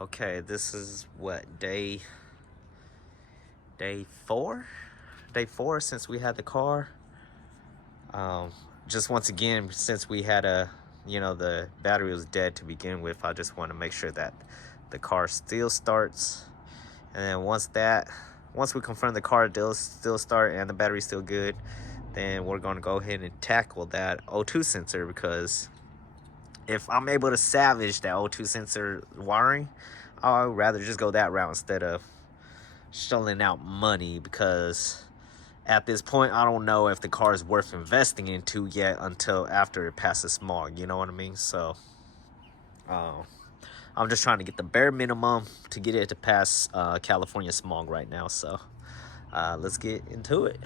Okay, this is what, day four? Day four since we had the car. Just once again, since we had the battery was dead to begin with, I just want to make sure that the car still starts. And then once we confirm the car does still start and the battery's still good, then we're going to go ahead and tackle that O2 sensor, because if I'm able to salvage that O2 sensor wiring, I'd rather just go that route instead of shelling out money, because at this point I don't know if the car is worth investing into yet until after it passes smog, you know what I mean? So I'm just trying to get the bare minimum to get it to pass California smog right now. So let's get into it.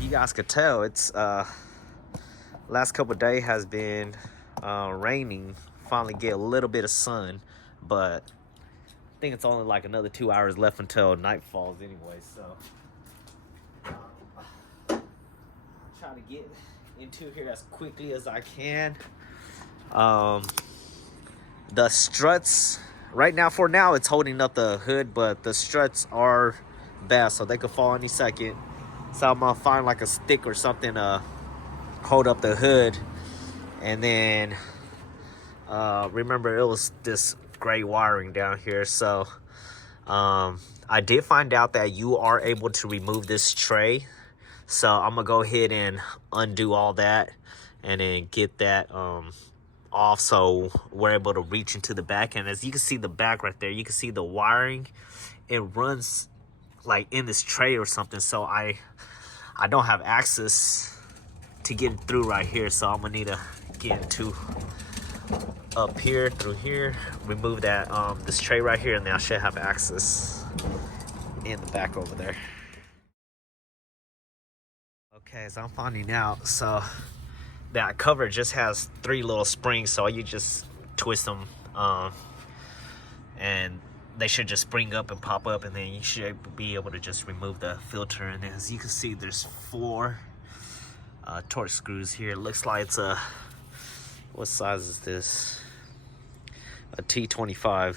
You guys could tell it's last couple of days has been raining. Finally get a little bit of sun, but I think it's only like another 2 hours left until night falls anyway. So try to get into here as quickly as I can. The struts right now, for now, it's holding up the hood, but the struts are bad, so they could fall any second. So I'm gonna find like a stick or something to hold up the hood. And then remember, it was this gray wiring down here. So I did find out that you are able to remove this tray. So I'm gonna go ahead and undo all that and then get that off, so we're able to reach into the back. And as you can see the back right there, you can see the wiring. It runs like in this tray or something, so I don't have access to get through right here. So I'm gonna need to get into up here through here, remove that this tray right here, and then I should have access in the back over there. Okay, so I'm finding out, so that cover just has 3 little springs, so you just twist them and they should just spring up and pop up, and then you should be able to just remove the filter. And as you can see, there's 4 Torx screws here. It looks like it's a, what size is this? A T25.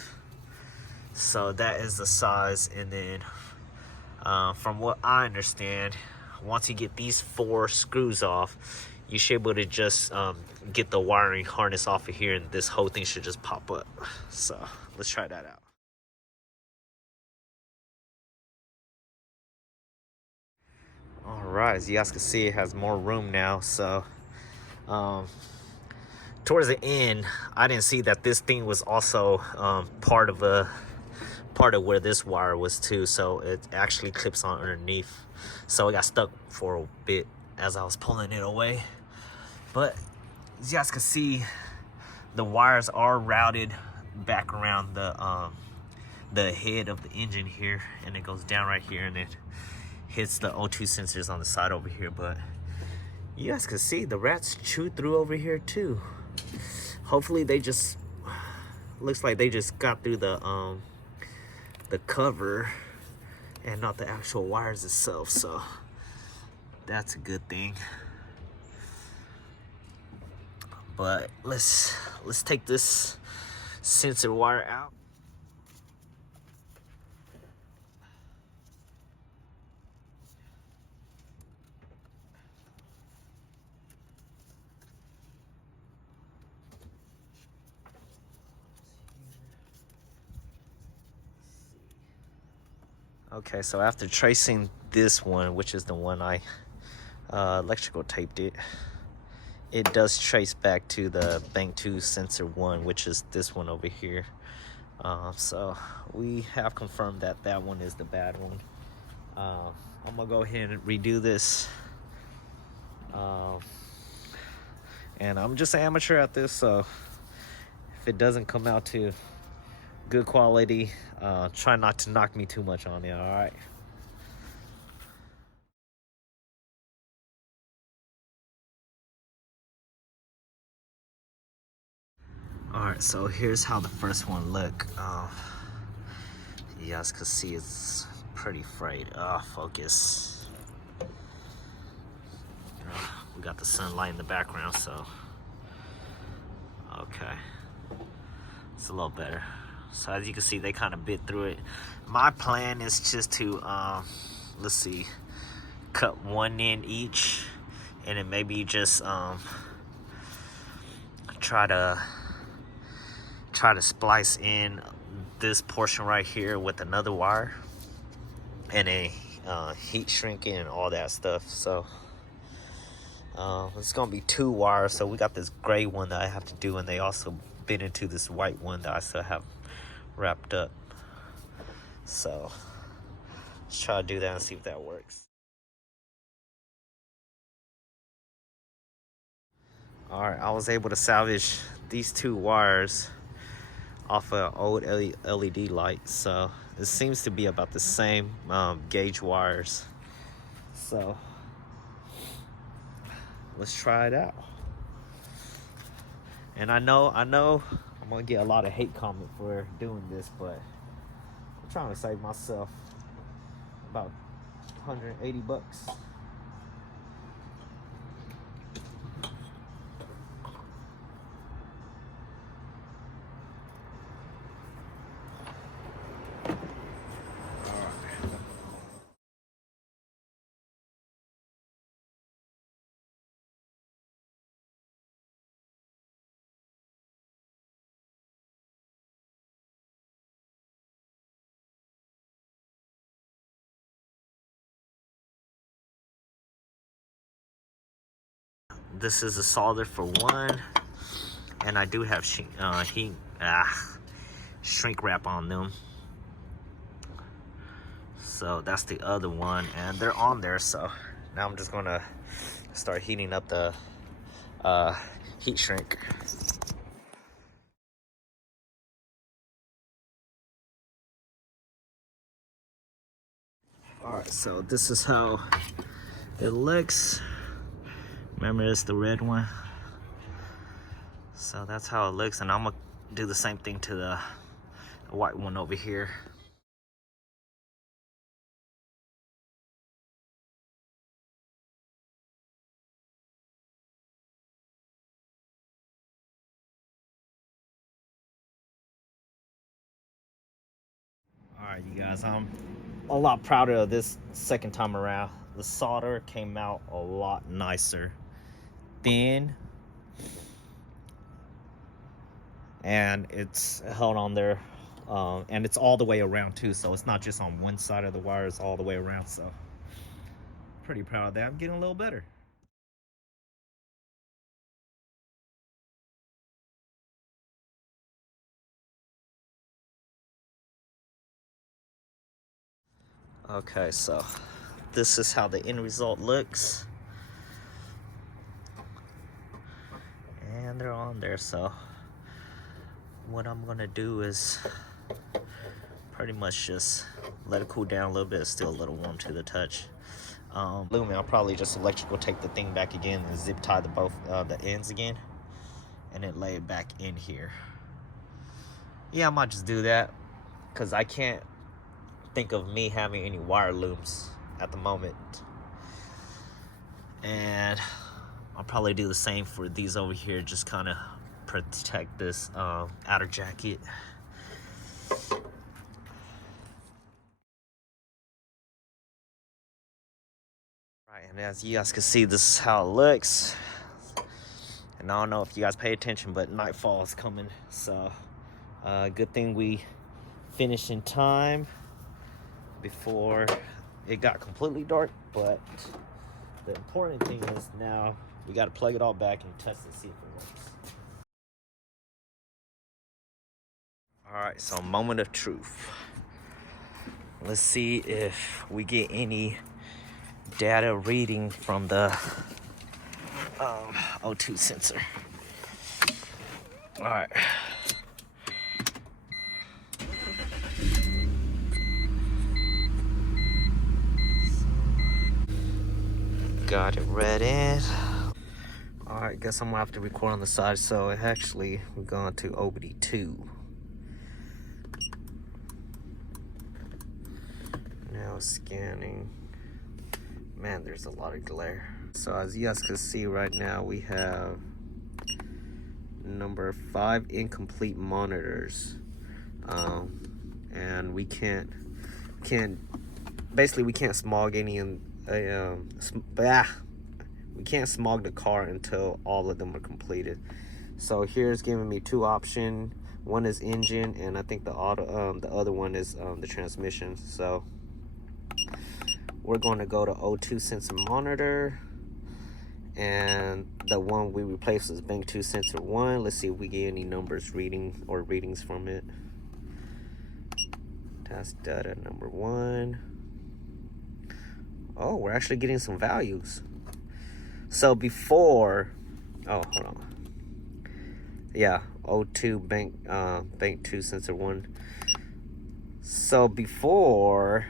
So that is the size. And then from what I understand, once you get these 4 screws off, you should be able to just get the wiring harness off of here, and this whole thing should just pop up. So let's try that out. All right, as you guys can see, it has more room now. So towards the end, I didn't see that this thing was also part of where this wire was too. So it actually clips on underneath. So it got stuck for a bit as I was pulling it away. But as you guys can see, the wires are routed back around the head of the engine here, and it goes down right here, and it hits the O2 sensors on the side over here. But you guys can see the rats chewed through over here too. Hopefully they just, looks like they just got through the cover and not the actual wires itself, so that's a good thing. But let's take this sensor wire out. Okay, so after tracing this one, which is the one I electrical taped it, it does trace back to the bank 2 sensor 1, which is this one over here. So we have confirmed that that one is the bad one. I'm gonna go ahead and redo this. And I'm just an amateur at this, so if it doesn't come out to good quality, try not to knock me too much on it, all right? All right, so here's how the first one look. You guys can see it's pretty frayed. Focus. We got the sunlight in the background, so okay, it's a little better. So as you can see, they kind of bit through it. My plan is just to let's see, cut one end each, and then maybe just try to splice in this portion right here with another wire and a heat shrinking and all that stuff. So it's gonna be 2 wires. So we got this gray one that I have to do, and they also bit into this white one that I still have wrapped up. So let's try to do that and see if that works. All right, I was able to salvage these 2 wires off an old LED light, so it seems to be about the same gauge wires. So let's try it out. And I know I'm gonna get a lot of hate comment for doing this, but I'm trying to save myself about 180 bucks. This is a solder for one, and I do have shrink wrap on them. So that's the other one, and they're on there. So now I'm just gonna start heating up the heat shrink. All right, so this is how it looks. Remember, it's the red one. So that's how it looks, and I'm gonna do the same thing to the white one over here. All right, you guys, I'm a lot prouder of this second time around. The solder came out a lot nicer. Thin, and it's held on there, and it's all the way around too, so it's not just on one side of the wire, it's all the way around. So pretty proud of that. I'm getting a little better. Okay, so this is how the end result looks, and they're on there. So what I'm gonna do is pretty much just let it cool down a little bit. It's still a little warm to the touch. Lumen, I'll probably just electrical take the thing back again and zip tie both the ends again, and then lay it back in here. Yeah, I might just do that, because I can't think of me having any wire looms at the moment. And I'll probably do the same for these over here, just kind of protect this outer jacket. Right, and as you guys can see, this is how it looks. And I don't know if you guys pay attention, but nightfall is coming, so good thing we finished in time before it got completely dark. But the important thing is now we got to plug it all back and test it, see if it works. All right, so moment of truth. Let's see if we get any data reading from the O2 sensor. All right. Got it read in. All right, guess I'm gonna have to record on the side. So actually, we're going to OBD2. scanning. Man, there's a lot of glare. So as you guys can see right now, we have number 5 incomplete monitors, and we can't basically we can't smog any we can't smog the car until all of them are completed. So here's giving me 2 options. One is engine, and I think the other one is the transmission. So we're going to go to O2 sensor monitor, and the one we replaced is bank 2 sensor 1. Let's see if we get any numbers readings from it. Task data number 1. Oh, we're actually getting some values. So before, oh, hold on. Yeah, O2 bank 2 sensor 1. So before,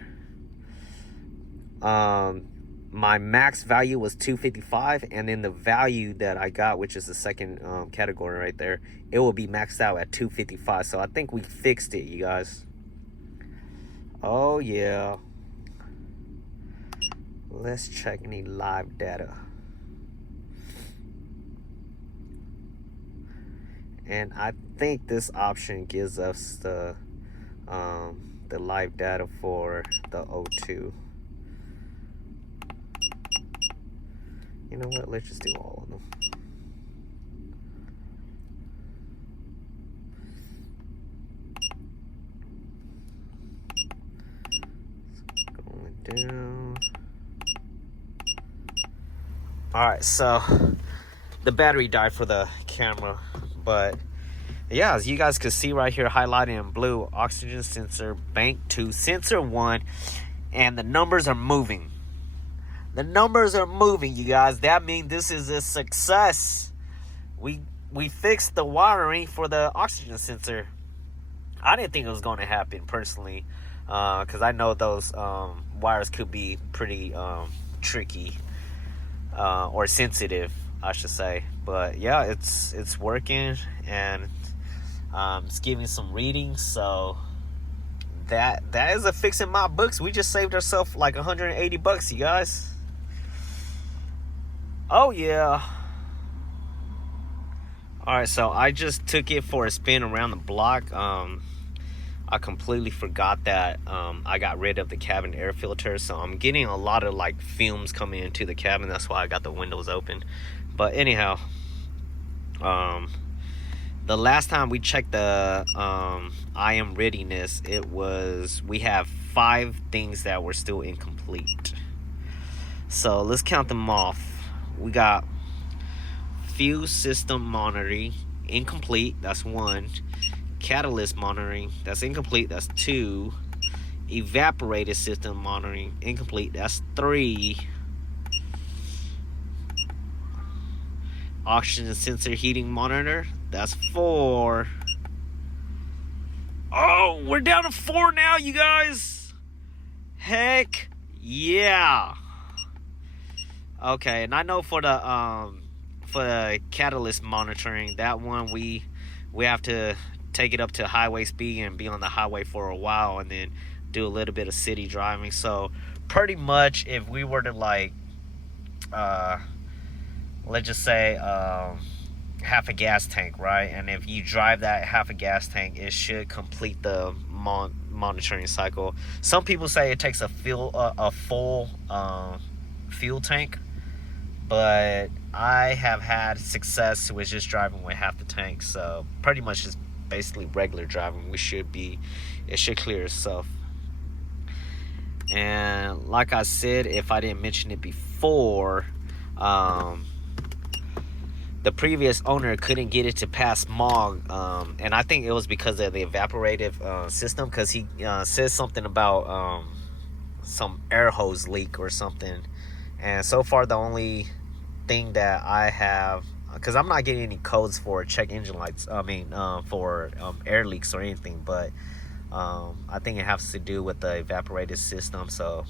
my max value was 255, and then the value that I got, which is the second category right there, it will be maxed out at 255. So I think we fixed it, you guys. Oh yeah. Let's check any live data. And I think this option gives us the live data for the O2. You know what? Let's just do all of them. Going down. Alright, so the battery died for the camera, but yeah, as you guys can see right here highlighted in blue, oxygen sensor, bank 2, sensor 1, and the numbers are moving. The numbers are moving, you guys. That means this is a success. We fixed the wiring for the oxygen sensor. I didn't think it was going to happen personally, because I know those wires could be pretty tricky or sensitive, I should say. But yeah, it's working, and it's giving some readings. So that is a fix in my books. We just saved ourselves like $180, you guys. Oh yeah. Alright, so I just took it for a spin around the block. I completely forgot that I got rid of the cabin air filter, so I'm getting a lot of like fumes coming into the cabin. That's why I got the windows open. But anyhow, the last time we checked the IM readiness, we have 5 things that were still incomplete. So let's count them off. We got fuel system monitoring, incomplete, that's 1. Catalyst monitoring, that's incomplete, that's 2. Evaporated system monitoring, incomplete, that's 3. Oxygen sensor heating monitor, that's 4. Oh, we're down to 4 now, you guys. Heck yeah. Okay, and I know for the catalyst monitoring, that one we have to take it up to highway speed and be on the highway for a while, and then do a little bit of city driving. So pretty much if we were to like let's just say half a gas tank, right? And if you drive that half a gas tank, it should complete the monitoring cycle. Some people say it takes a full fuel tank, but I have had success with just driving with half the tank. So pretty much just basically regular driving, it should clear itself. And like I said, if I didn't mention it before, the previous owner couldn't get it to pass smog, and I think it was because of the evaporative system, because he says something about some air hose leak or something. And so far the only thing that I have, because I'm not getting any codes for check engine lights, for air leaks or anything, but I think it has to do with the evaporated system. So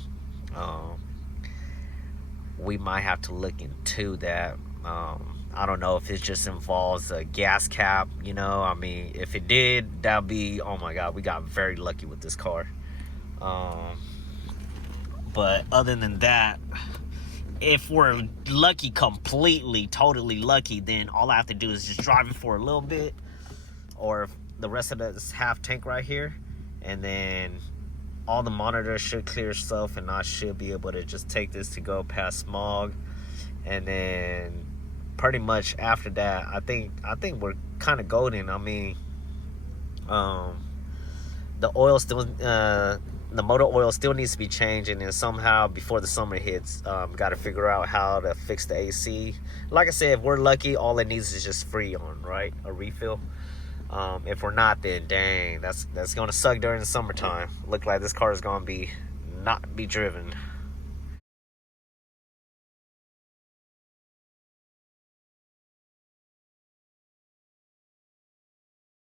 we might have to look into that. I don't know if it just involves a gas cap, you know. I mean, if it did, that'd be, oh my god, we got very lucky with this car. But other than that, if we're lucky, completely, totally lucky, then all I have to do is just drive it for a little bit, or the rest of this half tank right here, and then all the monitors should clear stuff, and I should be able to just take this to go past smog. And then pretty much after that, I think we're kind of golden. I mean, the oil still, the motor oil still needs to be changed, and then somehow before the summer hits, got to figure out how to fix the AC. Like I said, if we're lucky, all it needs is just Freon, right? A refill. If we're not, then dang, that's gonna suck during the summertime. Look like this car is gonna be not be driven.